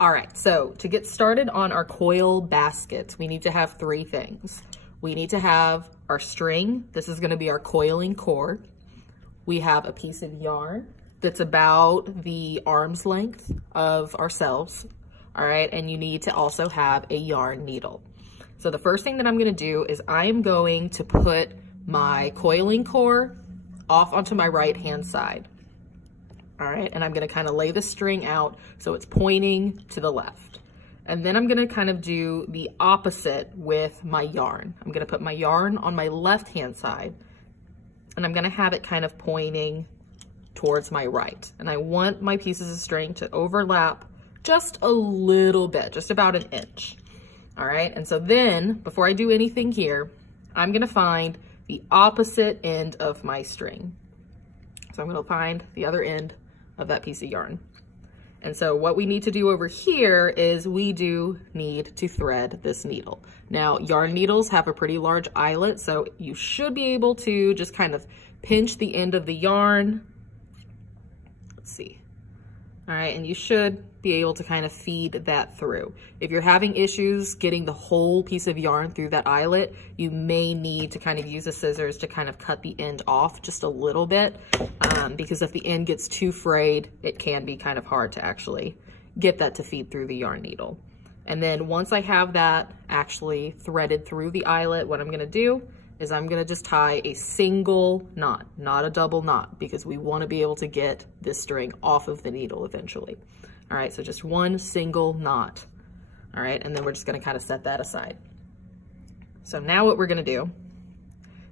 All right, so to get started on our coil baskets, we need to have three things. We need to have our string. This is gonna be our coiling core. We have a piece of yarn that's about the arm's length of ourselves, all right? And you need to also have a yarn needle. So the first thing that I'm gonna do is I'm going to put my coiling core off onto my right-hand side. All right, and I'm gonna kind of lay the string out so it's pointing to the left. And then I'm gonna kind of do the opposite with my yarn. I'm gonna put my yarn on my left-hand side, and I'm gonna have it kind of pointing towards my right. And I want my pieces of string to overlap just a little bit, just about an inch. All right, and so then, before I do anything here, I'm gonna find the opposite end of my string. So I'm gonna find the other end of that piece of yarn. And so what we need to do over here is we do need to thread this needle. Now, yarn needles have a pretty large eyelet, so you should be able to just kind of pinch the end of the yarn. Let's see. All right, and you should be able to kind of feed that through. If you're having issues getting the whole piece of yarn through that eyelet, you may need to kind of use the scissors to kind of cut the end off just a little bit, because if the end gets too frayed, it can be kind of hard to actually get that to feed through the yarn needle. And then once I have that actually threaded through the eyelet, what I'm gonna do is I'm gonna just tie a single knot, not a double knot, because we wanna be able to get this string off of the needle eventually. All right, so just one single knot. All right, and then we're just gonna kind of set that aside. So now what we're gonna do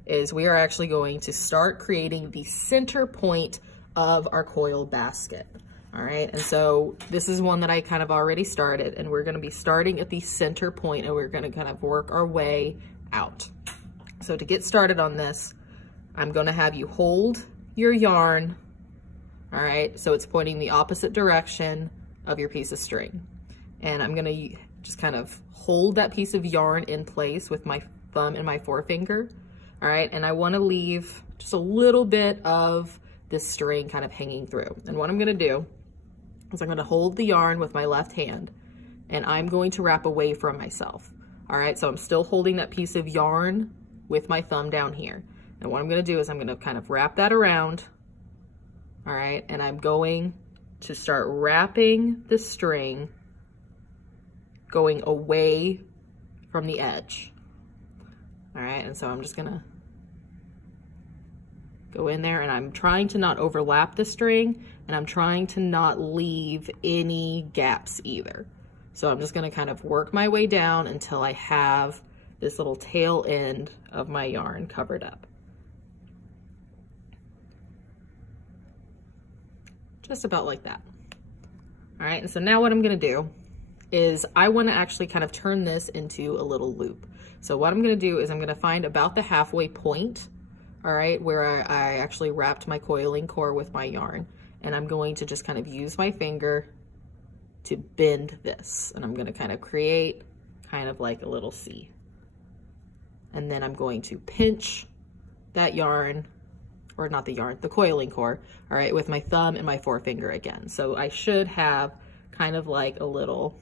is we are actually going to start creating the center point of our coil basket. All right, and so this is one that I kind of already started, and we're gonna be starting at the center point, and we're gonna kind of work our way out. So to get started on this, I'm gonna have you hold your yarn, all right? So it's pointing the opposite direction of your piece of string. And I'm gonna just kind of hold that piece of yarn in place with my thumb and my forefinger, all right? And I wanna leave just a little bit of this string kind of hanging through. And what I'm gonna do is I'm gonna hold the yarn with my left hand, and I'm going to wrap away from myself, all right? So I'm still holding that piece of yarn with my thumb down here. And what I'm gonna do is I'm gonna kind of wrap that around, all right? And I'm going to start wrapping the string going away from the edge, all right? And so I'm just gonna go in there, and I'm trying to not overlap the string, and I'm trying to not leave any gaps either. So I'm just gonna kind of work my way down until I have this little tail end of my yarn covered up. Just about like that. All right, and so now what I'm gonna do is I wanna actually kind of turn this into a little loop. So what I'm gonna do is I'm gonna find about the halfway point, all right, where I actually wrapped my coiling core with my yarn. And I'm going to just kind of use my finger to bend this. And I'm gonna kind of create kind of like a little C. And then I'm going to pinch that yarn, or not the yarn, the coiling core, all right, with my thumb and my forefinger again. So I should have kind of like a little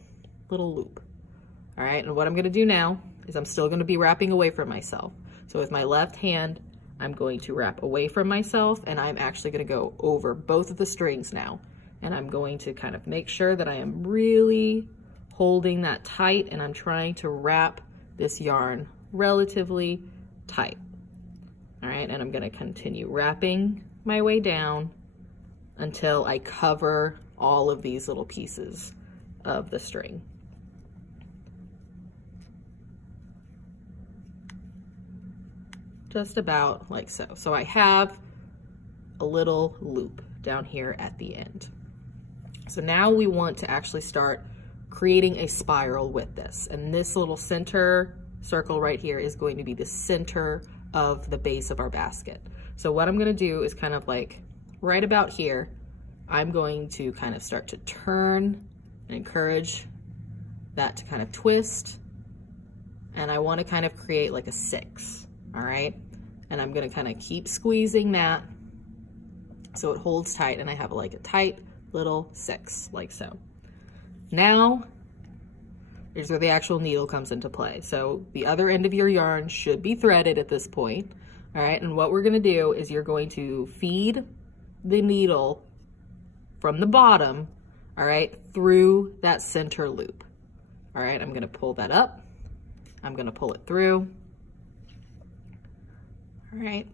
loop, all right? And what I'm gonna do now is I'm still gonna be wrapping away from myself. So with my left hand, I'm going to wrap away from myself, and I'm actually gonna go over both of the strings now. And I'm going to kind of make sure that I am really holding that tight, and I'm trying to wrap this yarn relatively tight. All right, and I'm gonna continue wrapping my way down until I cover all of these little pieces of the string. Just about like so. So I have a little loop down here at the end. So now we want to actually start creating a spiral with this. And this little center circle right here is going to be the center of the base of our basket. So what I'm gonna do is kind of like right about here, I'm going to kind of start to turn and encourage that to kind of twist. And I wanna kind of create like a 6, all right? And I'm gonna kind of keep squeezing that so it holds tight, and I have like a tight little 6, like so. Now, here's where the actual needle comes into play. So the other end of your yarn should be threaded at this point. All right, and what we're gonna do is you're going to feed the needle from the bottom, all right, through that center loop. All right, I'm gonna pull that up. I'm gonna pull it through. All right,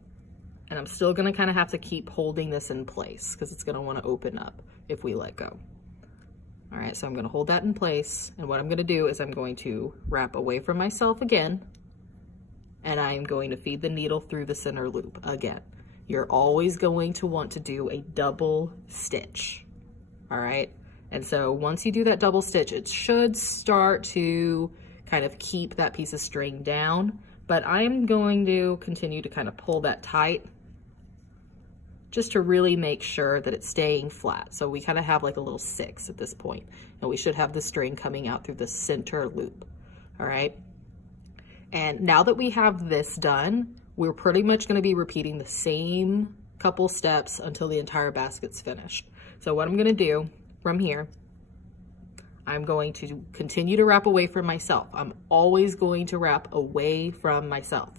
and I'm still gonna kind of have to keep holding this in place because it's gonna wanna open up if we let go. All right, so I'm gonna hold that in place, and what I'm gonna do is I'm going to wrap away from myself again, and I'm going to feed the needle through the center loop again. You're always going to want to do a double stitch, all right? And so once you do that double stitch, it should start to kind of keep that piece of string down, but I'm going to continue to kind of pull that tight just to really make sure that it's staying flat. So we kind of have like a little 6 at this point, and we should have the string coming out through the center loop, all right? And now that we have this done, we're pretty much gonna be repeating the same couple steps until the entire basket's finished. So what I'm gonna do from here, I'm going to continue to wrap away from myself. I'm always going to wrap away from myself.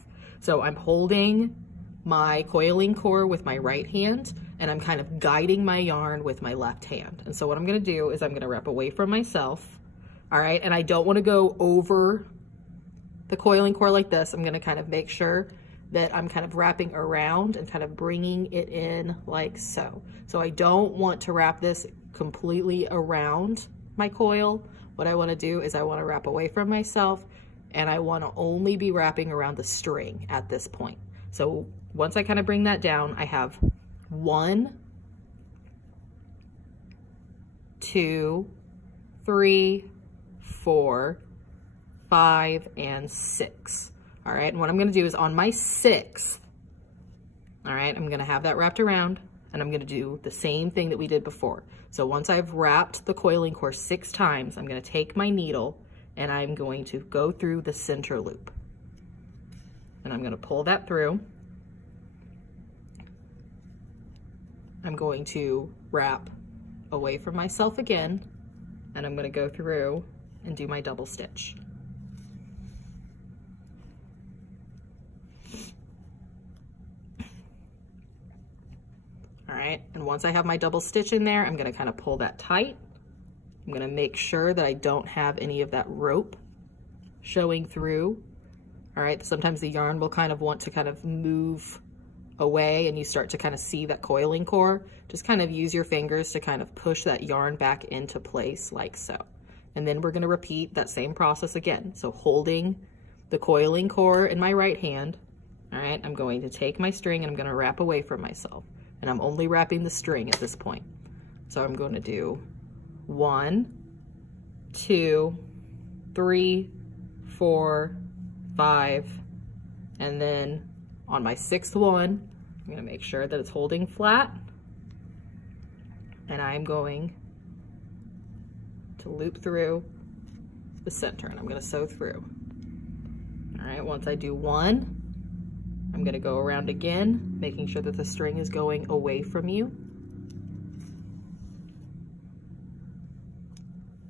So I'm holding my coiling core with my right hand, and I'm kind of guiding my yarn with my left hand. And so what I'm gonna do is I'm gonna wrap away from myself, all right? And I don't wanna go over the coiling core like this. I'm gonna kind of make sure that I'm kind of wrapping around and kind of bringing it in like so. So I don't want to wrap this completely around my coil. What I wanna do is I wanna wrap away from myself, and I wanna only be wrapping around the string at this point. So once I kind of bring that down, I have 1, 2, 3, 4, 5, and 6. All right, and what I'm gonna do is on my 6th, all right, I'm gonna have that wrapped around, and I'm gonna do the same thing that we did before. So once I've wrapped the coiling core 6 times, I'm gonna take my needle and I'm going to go through the center loop. And I'm gonna pull that through. I'm going to wrap away from myself again, and I'm gonna go through and do my double stitch. All right, and once I have my double stitch in there, I'm gonna kind of pull that tight. I'm gonna make sure that I don't have any of that rope showing through. All right, sometimes the yarn will kind of want to kind of move away and you start to kind of see that coiling core. Just kind of use your fingers to kind of push that yarn back into place like so. And then we're gonna repeat that same process again. So holding the coiling core in my right hand, all right, I'm going to take my string and I'm gonna wrap away from myself. And I'm only wrapping the string at this point. So I'm going to do 1, 2, 3, 4, 5, and then on my 6th one, I'm gonna make sure that it's holding flat, and I'm going to loop through the center, and I'm gonna sew through. All right, once I do 1, I'm gonna go around again, making sure that the string is going away from you.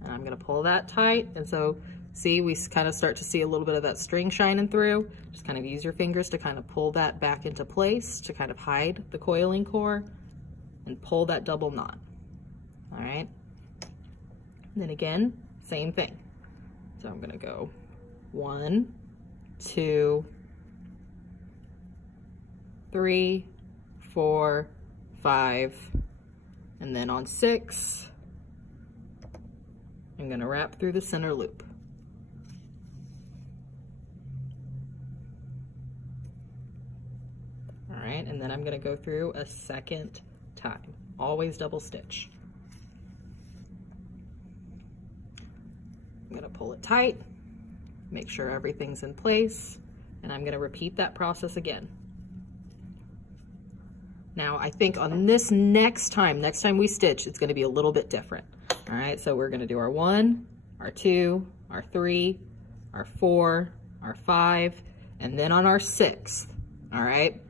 And I'm gonna pull that tight, and so see, we kind of start to see a little bit of that string shining through. Just kind of use your fingers to kind of pull that back into place to kind of hide the coiling core and pull that double knot. All right. And then again, same thing. So I'm gonna go 1, 2, 3, 4, 5, and then on 6, I'm gonna wrap through the center loop. All right, and then I'm gonna go through a second time. Always double stitch. I'm gonna pull it tight, make sure everything's in place, and I'm gonna repeat that process again. Now, I think on this next time we stitch, it's gonna be a little bit different. All right, so we're gonna do our 1, our 2, our 3, our 4, our 5, and then on our 6th, all right,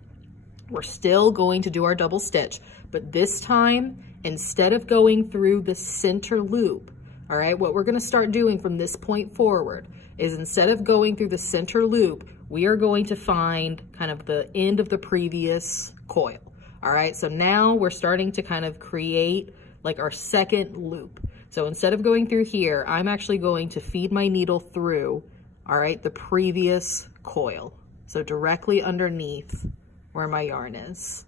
we're still going to do our double stitch, but this time, instead of going through the center loop, All right, what we're gonna start doing from this point forward is instead of going through the center loop, we are going to find kind of the end of the previous coil. All right, so now we're starting to kind of create like our second loop. So instead of going through here, I'm actually going to feed my needle through, all right, the previous coil. So directly underneath where my yarn is.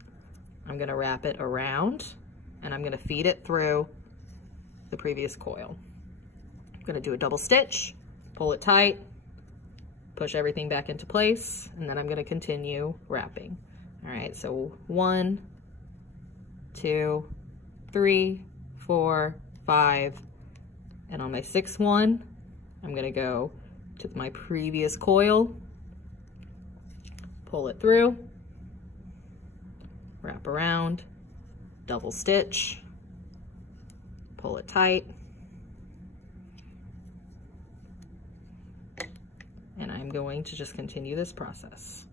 I'm gonna wrap it around and I'm gonna feed it through the previous coil. I'm gonna do a double stitch, pull it tight, push everything back into place, and then I'm gonna continue wrapping. All right, so 1, 2, 3, 4, 5, and on my 6th one, I'm gonna go to my previous coil, pull it through, wrap around, double stitch, pull it tight, and I'm going to just continue this process.